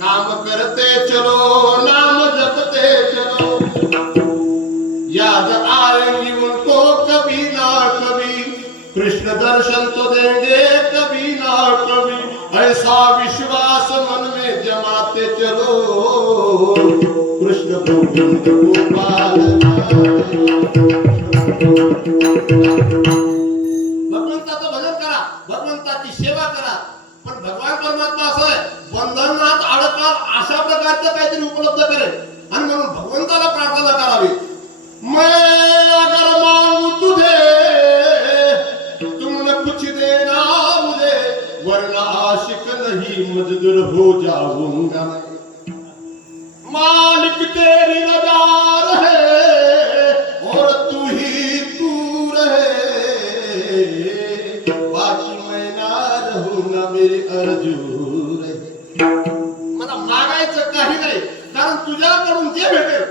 काम करते चलो नाम जपते चलो, याद आएंगी उनको कभी ना कभी, कृष्ण दर्शन तो देंगे कभी ना कभी, ऐसा विश्वास मन में जमाते चलो, कृष्ण गोविंद गोपाल। भगवंताचं भजन करा, भगवंताची सेवा करा, पण भगवान परमात्मा असं आहे बंधनात अडकाल अशा प्रकारचं काहीतरी उपलब्ध करेल, आणि म्हणून भगवंताला प्रार्थना करावी। मैं अगर मांगू तुझे तुमने कुछ देना मुझे, वरना आशिक नहीं मजदूर हो जाऊंगा मैं। मालिक तेरी रजा रहे और तू ही तू रहे, बाकी मैं ना रहूं ना मेरी अर्जू रहे। मला मागायचं काही नाही, कारण तुझ्याकडून जे भेटेल